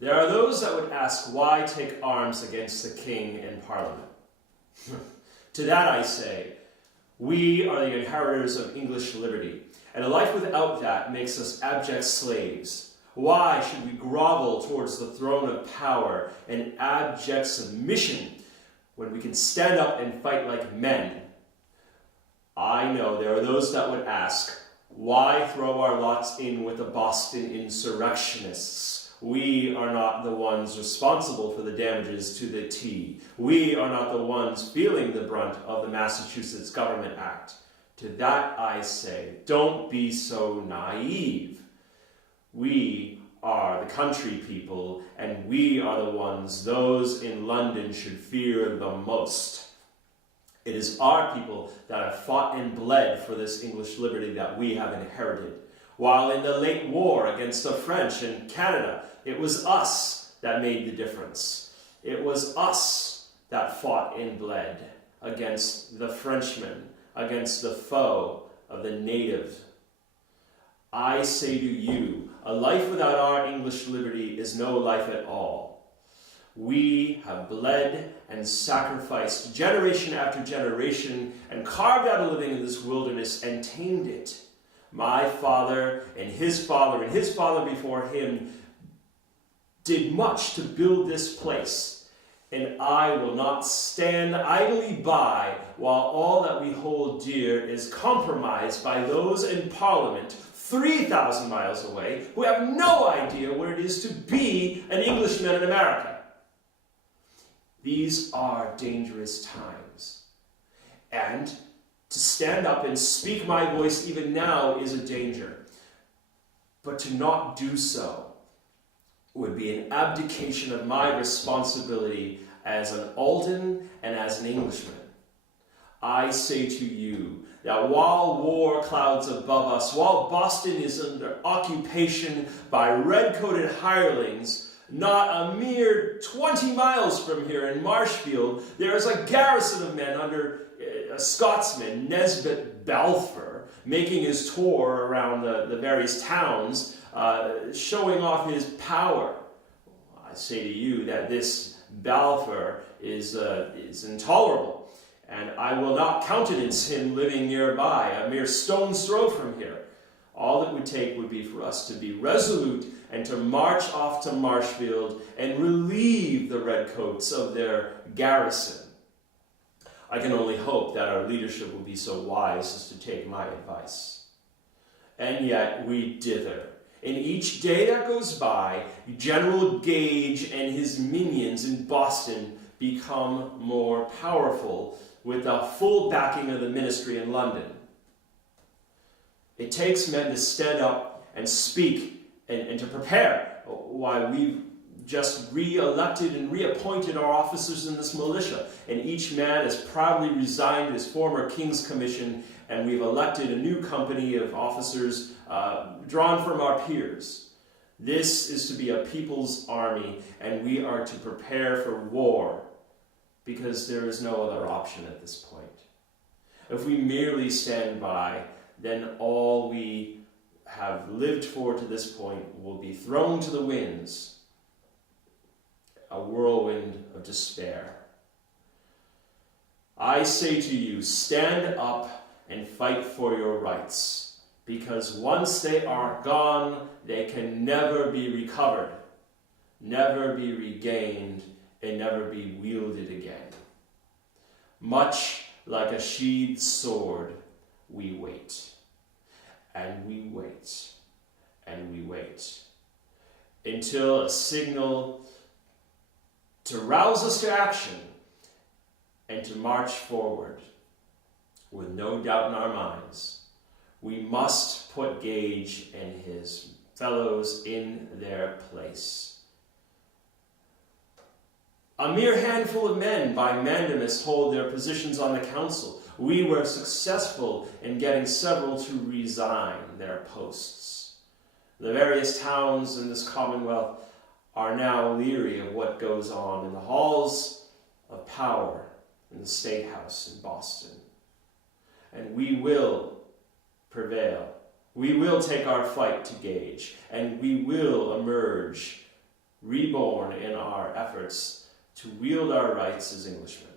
There are those that would ask, why take arms against the king and parliament? To that I say, we are the inheritors of English liberty, and a life without that makes us abject slaves. Why should we grovel towards the throne of power in abject submission when we can stand up and fight like men? I know there are those that would ask, why throw our lots in with the Boston insurrectionists? We are not the ones responsible for the damages to the tea. We are not the ones feeling the brunt of the Massachusetts Government Act. To that I say, don't be so naive. We are the country people, and we are the ones those in London should fear the most. It is our people that have fought and bled for this English liberty that we have inherited. While in the late war against the French in Canada, it was us that made the difference. It was us that fought and bled against the Frenchmen, against the foe of the native. I say to you, a life without our English liberty is no life at all. We have bled and sacrificed generation after generation and carved out a living in this wilderness and tamed it. My father and his father and his father before him did much to build this place, and I will not stand idly by while all that we hold dear is compromised by those in Parliament 3,000 miles away who have no idea what it is to be an Englishman in America. These are dangerous times, and to stand up and speak my voice even now is a danger, but to not do so would be an abdication of my responsibility as an Alden and as an Englishman. I say to you that while war clouds above us, while Boston is under occupation by red-coated hirelings, not a mere 20 miles from here in Marshfield, there is a garrison of men under a Scotsman, Nesbitt Balfour, making his tour around the various towns, showing off his power. I say to you that this Balfour is intolerable, and I will not countenance him living nearby, a mere stone's throw from here. All it would take would be for us to be resolute and to march off to Marshfield and relieve the redcoats of their garrison. I can only hope that our leadership will be so wise as to take my advice. And yet we dither. In each day that goes by, General Gage and his minions in Boston become more powerful with the full backing of the ministry in London. It takes men to stand up and speak and to prepare. Why, we've just re-elected and reappointed our officers in this militia, and each man has proudly resigned his former King's Commission, and we've elected a new company of officers drawn from our peers. This is to be a people's army, and we are to prepare for war, because there is no other option at this point. If we merely stand by, then all we have lived for to this point will be thrown to the winds, a whirlwind of despair. I say to you, stand up and fight for your rights, because once they are gone, they can never be recovered, never be regained, and never be wielded again. Much like a sheathed sword, we wait, and we wait, and we wait, until a signal to rouse us to action and to march forward with no doubt in our minds. We must put Gage and his fellows in their place. A mere handful of men by mandamus hold their positions on the council. We were successful in getting several to resign their posts. The various towns in this Commonwealth are now leery of what goes on in the halls of power in the State House in Boston. And we will prevail. We will take our fight to Gage, and we will emerge reborn in our efforts to wield our rights as Englishmen.